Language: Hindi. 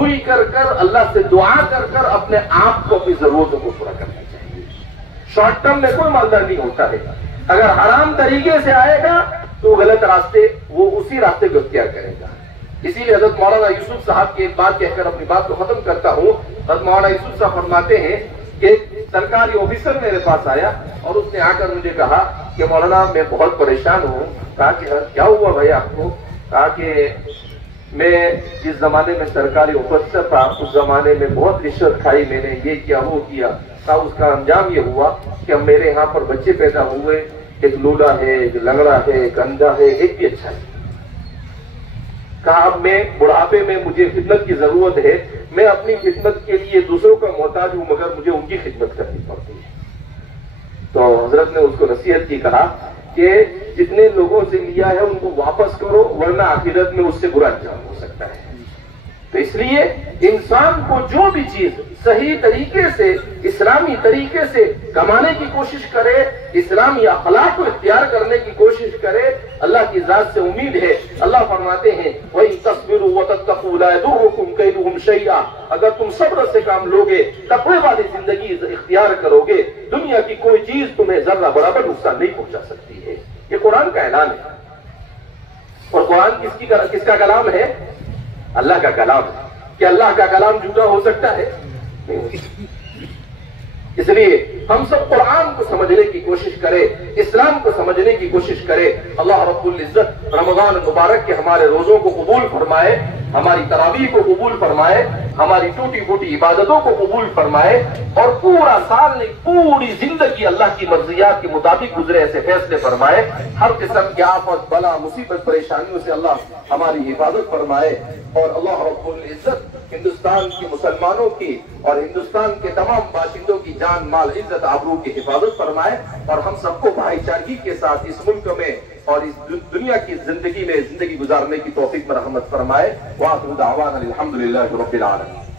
पूरी कर कर अल्लाह से दुआ कर कर अपने आप को अपनी जरूरतों को पूरा करना चाहिए। शॉर्ट टर्म में कोई मालदार नहीं होता है। अगर हराम तरीके से आएगा तो गलत रास्ते, वो उसी रास्ते को इख्तियार करेगा। इसीलिए हजरत मौलाना यूसुफ साहब की एक बात कहकर अपनी बात को खत्म करता हूँ। हजरत मौलाना यूसुफ साहब फरमाते हैं कि सरकारी ऑफिसर मेरे पास आया और उसने आकर मुझे कहा कि मौलाना मैं बहुत परेशान हूँ। कहा कि क्या हुआ भाई आपको? कहा कि मैं जिस जमाने में सरकारी ऑफिसर था उस जमाने में बहुत रिश्वत खाई मैंने, ये किया वो किया। कहा उसका अंजाम ये हुआ कि अब मेरे यहाँ पर बच्चे पैदा हुए, एक लूला है, एक लंगड़ा है, एक अंधा है, एक भी अच्छा है। कहा अब मैं बुढ़ापे में मुझे खिदमत की जरूरत है, मैं अपनी खिदमत के लिए दूसरों का मोहताज हूं मगर मुझे उनकी खिदमत करनी पड़ती है। तो हजरत ने उसको नसीहत की, कहा कि जितने लोगों से लिया है उनको वापस करो वरना आखिरत में उससे बुरा अंजाम हो सकता है। तो इसलिए इंसान को जो भी चीज सही तरीके से इस्लामी तरीके से कमाने की कोशिश करे, इस्लामी अखलाक को इख्तियार करने की कोशिश करे, अल्लाह की जात से उम्मीद है। अल्लाह फरमाते हैं वही तस्बिरु व तत्तकू ला यदुर्रुकुम कैदुहुम शैया, अगर तुम सब्र से काम लोगे, तक़वा वाली जिंदगी इख्तियार करोगे, दुनिया की कोई चीज तुम्हें जर्रा बराबर नुकसान नहीं पहुंचा सकती है। ये कुरान का ऐलान है। और कुरान किसका कलाम है? अल्लाह का कलाम है। कि अल्लाह का कलाम झूठा हो सकता है? इसलिए हम सब कुरान को समझने की कोशिश करें, इस्लाम को समझने की कोशिश करें। अल्लाह रब्बुल इज्जत रमजान मुबारक के हमारे रोजों को कबूल फरमाए, हमारी तरावीह को कबूल फरमाए, हमारी टूटी फूटी इबादतों को कबूल फरमाए और पूरा साल नहीं पूरी जिंदगी अल्लाह की मर्जियात के मुताबिक गुजरे ऐसे फैसले फरमाए। हर किस्म की आफत, बला, मुसीबत, परेशानियों से अल्लाह हमारी हिफाजत फरमाए। और अल्लाह रब्बुल इज्जत हिंदुस्तान के मुसलमानों की और हिंदुस्तान के तमाम बाशिंदों की जान, माल, इज्जत, आबरू की हिफाजत फरमाए और हम सबको भाईचारगी के साथ इस मुल्क में और इस दुनिया की जिंदगी में जिंदगी गुजारने की तौफीक में रहमत फरमाए। वाह दावाना अल्हम्दुलिल्लाहि रब्बिल आलमीन।